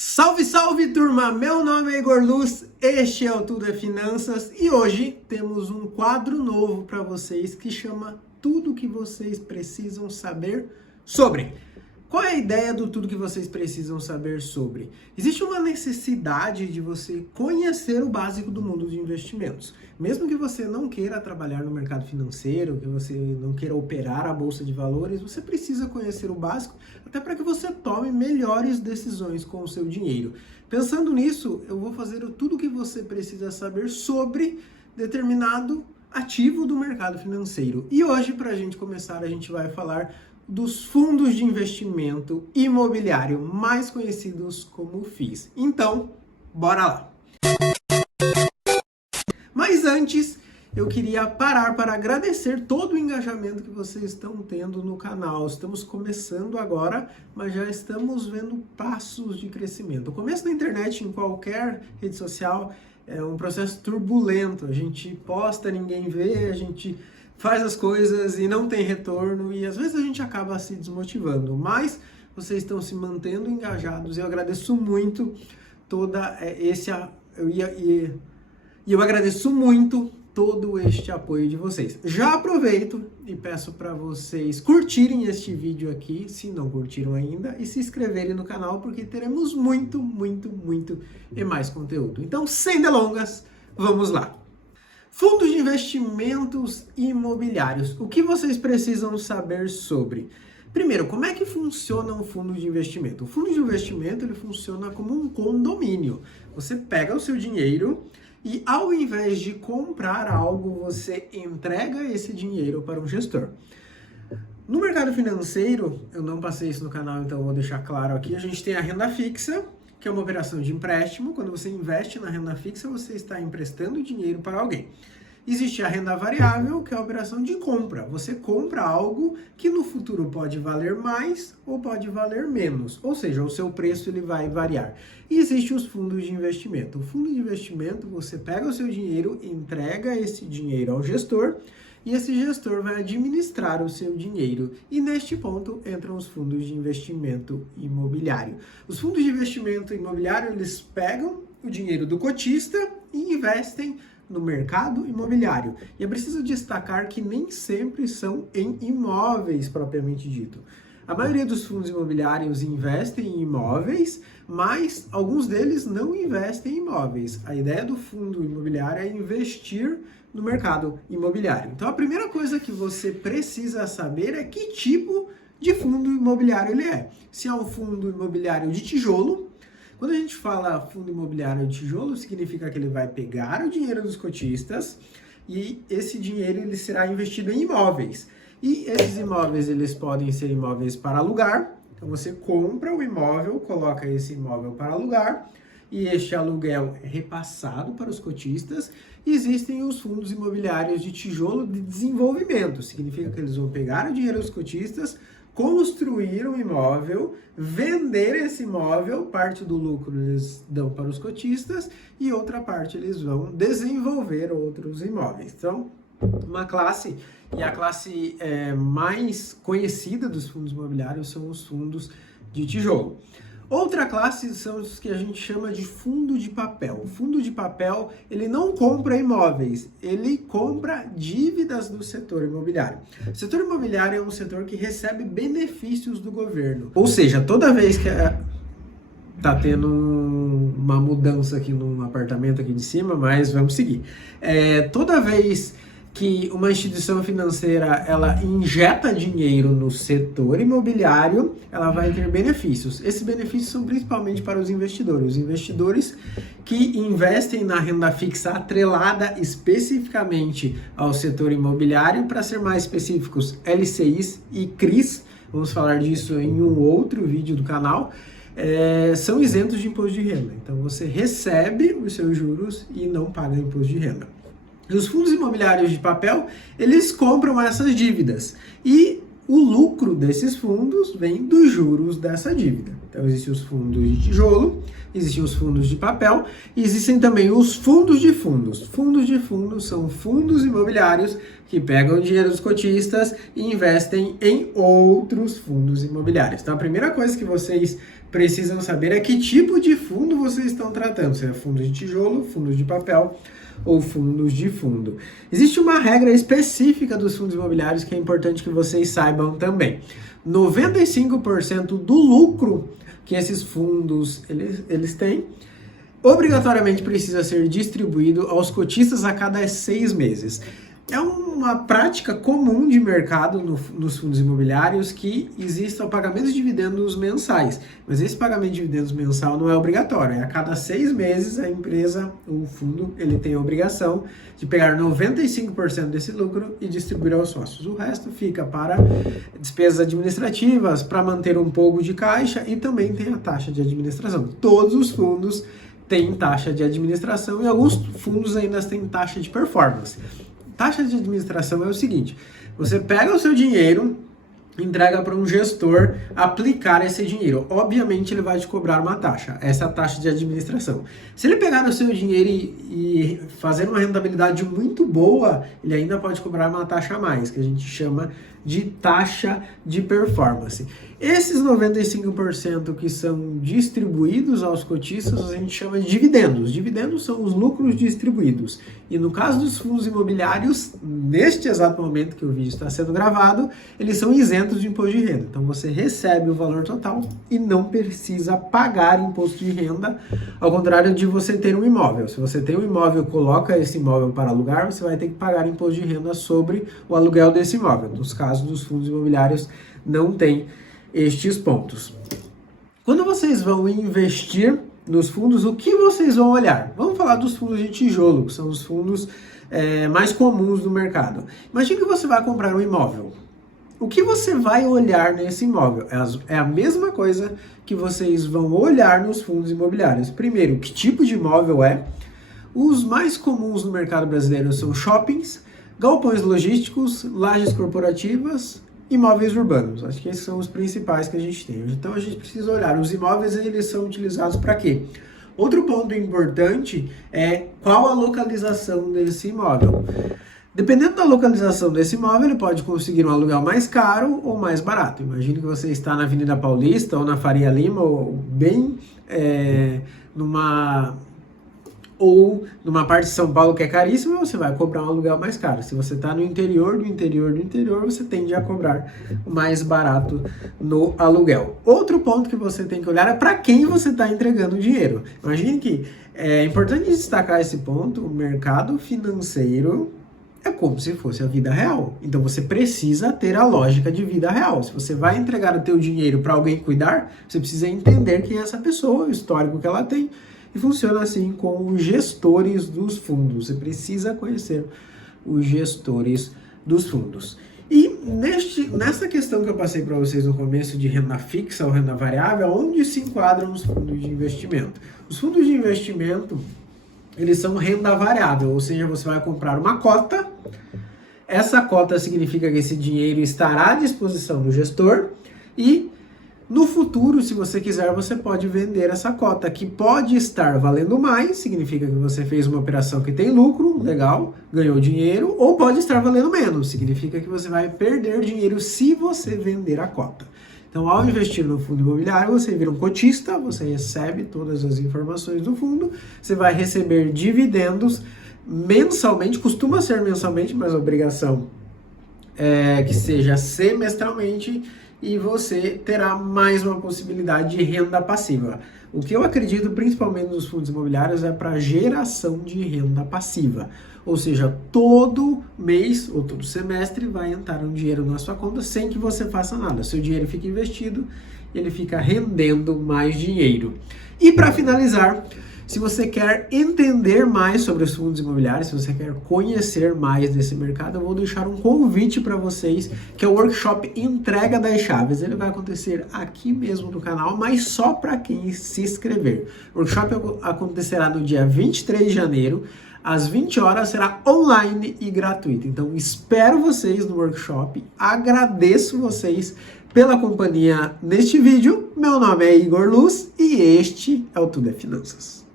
Salve, salve, turma! Meu nome é Igor Luz, este é o Tudo é Finanças e hoje temos um quadro novo para vocês que chama Tudo que vocês precisam saber sobre. Qual é a ideia do tudo que vocês precisam saber sobre? Existe uma necessidade de você conhecer o básico do mundo de investimentos. Mesmo que você não queira trabalhar no mercado financeiro, que você não queira operar a bolsa de valores, você precisa conhecer o básico até para que você tome melhores decisões com o seu dinheiro. Pensando nisso, eu vou fazer tudo o que você precisa saber sobre determinado ativo do mercado financeiro. E hoje, para a gente começar, a gente vai falar dos fundos de investimento imobiliário, mais conhecidos como FIIs. Então, bora lá! Mas antes, eu queria parar para agradecer todo o engajamento que vocês estão tendo no canal. Estamos começando agora, mas já estamos vendo passos de crescimento. O começo da internet, em qualquer rede social, é um processo turbulento. A gente posta, ninguém vê, a gente faz as coisas e não tem retorno e às vezes a gente acaba se desmotivando, mas vocês estão se mantendo engajados e eu agradeço muito eu agradeço muito todo este apoio de vocês. Já aproveito e peço para vocês curtirem este vídeo aqui, se não curtiram ainda, e se inscreverem no canal porque teremos muito e mais conteúdo. Então, sem delongas, vamos lá! Fundos de investimentos imobiliários. O que vocês precisam saber sobre? Primeiro, como é que funciona um fundo de investimento? O fundo de investimento ele funciona como um condomínio. Você pega o seu dinheiro e ao invés de comprar algo, você entrega esse dinheiro para um gestor. No mercado financeiro, eu não passei isso no canal, então eu vou deixar claro aqui, a gente tem a renda fixa, que é uma operação de empréstimo. Quando você investe na renda fixa, você está emprestando dinheiro para alguém. Existe a renda variável, que é a operação de compra. Você compra algo que no futuro pode valer mais ou pode valer menos, ou seja, o seu preço ele vai variar. E existem os fundos de investimento. O fundo de investimento, você pega o seu dinheiro, entrega esse dinheiro ao gestor, e esse gestor vai administrar o seu dinheiro. E neste ponto entram os fundos de investimento imobiliário. Os fundos de investimento imobiliário, eles pegam o dinheiro do cotista e investem no mercado imobiliário. E é preciso destacar que nem sempre são em imóveis propriamente dito. A maioria dos fundos imobiliários investem em imóveis, mas alguns deles não investem em imóveis. A ideia do fundo imobiliário é investir no mercado imobiliário. Então a primeira coisa que você precisa saber é que tipo de fundo imobiliário ele é. Se é um fundo imobiliário de tijolo. Quando a gente fala fundo imobiliário de tijolo, significa que ele vai pegar o dinheiro dos cotistas e esse dinheiro ele será investido em imóveis. E esses imóveis eles podem ser imóveis para alugar. Então você compra o imóvel, coloca esse imóvel para alugar e este aluguel é repassado para os cotistas. E existem os fundos imobiliários de tijolo de desenvolvimento. Significa que eles vão pegar o dinheiro dos cotistas, construir um imóvel, vender esse imóvel, parte do lucro eles dão para os cotistas e outra parte eles vão desenvolver outros imóveis. Então, uma classe, e a classe mais conhecida dos fundos imobiliários são os fundos de tijolo. Outra classe são os que a gente chama de fundo de papel. O fundo de papel, ele não compra imóveis, ele compra dívidas do setor imobiliário. O setor imobiliário é um setor que recebe benefícios do governo. Ou seja, toda vez que tá tendo uma mudança aqui num apartamento aqui de cima, mas vamos seguir. Toda vez que uma instituição financeira ela injeta dinheiro no setor imobiliário, ela vai ter benefícios. Esses benefícios são principalmente para os investidores que investem na renda fixa atrelada especificamente ao setor imobiliário. Para ser mais específicos, LCIs e CRIs, vamos falar disso em um outro vídeo do canal, são isentos de imposto de renda. Então você recebe os seus juros e não paga imposto de renda. Os fundos imobiliários de papel, eles compram essas dívidas e o lucro desses fundos vem dos juros dessa dívida. Então existem os fundos de tijolo, existem os fundos de papel e existem também os fundos de fundos. Fundos de fundos são fundos imobiliários que pegam o dinheiro dos cotistas e investem em outros fundos imobiliários. Então a primeira coisa que vocês precisam saber é que tipo de fundo vocês estão tratando, se é fundo de tijolo, fundos de papel ou fundos de fundo. Existe uma regra específica dos fundos imobiliários que é importante que vocês saibam também. 95% do lucro que esses fundos eles têm, obrigatoriamente precisa ser distribuído aos cotistas a cada 6 meses. É uma prática comum de mercado nos fundos imobiliários que exista o pagamento de dividendos mensais. Mas esse pagamento de dividendos mensal não é obrigatório. É a cada 6 meses a empresa, o fundo, ele tem a obrigação de pegar 95% desse lucro e distribuir aos sócios. O resto fica para despesas administrativas, para manter um pouco de caixa e também tem a taxa de administração. Todos os fundos têm taxa de administração e alguns fundos ainda têm taxa de performance. Taxa de administração é o seguinte: você pega o seu dinheiro, entrega para um gestor aplicar esse dinheiro. Obviamente ele vai te cobrar uma taxa, essa é a taxa de administração. Se ele pegar o seu dinheiro e fazer uma rentabilidade muito boa, ele ainda pode cobrar uma taxa a mais, que a gente chama de taxa de performance. Esses 95% que são distribuídos aos cotistas, a gente chama de dividendos. Dividendos são os lucros distribuídos. E no caso dos fundos imobiliários, neste exato momento que o vídeo está sendo gravado, eles são isentos de imposto de renda. Então você recebe o valor total e não precisa pagar imposto de renda, ao contrário de você ter um imóvel. Se você tem um imóvel e coloca esse imóvel para alugar, você vai ter que pagar imposto de renda sobre o aluguel desse imóvel. Nos casos dos fundos imobiliários, não tem estes pontos. Quando vocês vão investir nos fundos, o que vocês vão olhar? Vamos falar dos fundos de tijolo, que são os fundos mais comuns do mercado. Imagine que você vai comprar um imóvel. O que você vai olhar nesse imóvel? É a mesma coisa que vocês vão olhar nos fundos imobiliários. Primeiro, que tipo de imóvel é? Os mais comuns no mercado brasileiro são shoppings, galpões logísticos, lajes corporativas, imóveis urbanos. Acho que esses são os principais que a gente tem. Então a gente precisa olhar. Os imóveis, eles são utilizados para quê? Outro ponto importante é qual a localização desse imóvel. Dependendo da localização desse imóvel, ele pode conseguir um aluguel mais caro ou mais barato. Imagine que você está na Avenida Paulista ou na Faria Lima, ou bem numa parte de São Paulo que é caríssima, você vai cobrar um aluguel mais caro. Se você está no interior, você tende a cobrar mais barato no aluguel. Outro ponto que você tem que olhar é para quem você está entregando o dinheiro. Imagine que é importante destacar esse ponto: o mercado financeiro é como se fosse a vida real. Então você precisa ter a lógica de vida real. Se você vai entregar o teu dinheiro para alguém cuidar, você precisa entender quem é essa pessoa, o histórico que ela tem. E funciona assim com os gestores dos fundos. Você precisa conhecer os gestores dos fundos. E nessa questão que eu passei para vocês no começo de renda fixa ou renda variável, onde se enquadram os fundos de investimento? Os fundos de investimento, eles são renda variável, ou seja, você vai comprar uma cota. Essa cota significa que esse dinheiro estará à disposição do gestor e no futuro, se você quiser, você pode vender essa cota, que pode estar valendo mais, significa que você fez uma operação que tem lucro, legal, ganhou dinheiro, ou pode estar valendo menos, significa que você vai perder dinheiro se você vender a cota. Então, ao investir no fundo imobiliário, você vira um cotista, você recebe todas as informações do fundo, você vai receber dividendos mensalmente, costuma ser mensalmente, mas a obrigação é que seja semestralmente, e você terá mais uma possibilidade de renda passiva. O que eu acredito, principalmente nos fundos imobiliários, é para geração de renda passiva. Ou seja, todo mês ou todo semestre vai entrar um dinheiro na sua conta sem que você faça nada. Seu dinheiro fica investido e ele fica rendendo mais dinheiro. E para finalizar, se você quer entender mais sobre os fundos imobiliários, se você quer conhecer mais desse mercado, eu vou deixar um convite para vocês, que é o workshop Entrega das Chaves. Ele vai acontecer aqui mesmo no canal, mas só para quem se inscrever. O workshop acontecerá no dia 23 de janeiro, às 20 horas, será online e gratuito. Então, espero vocês no workshop, agradeço vocês pela companhia neste vídeo. Meu nome é Igor Luz e este é o Tudo é Finanças.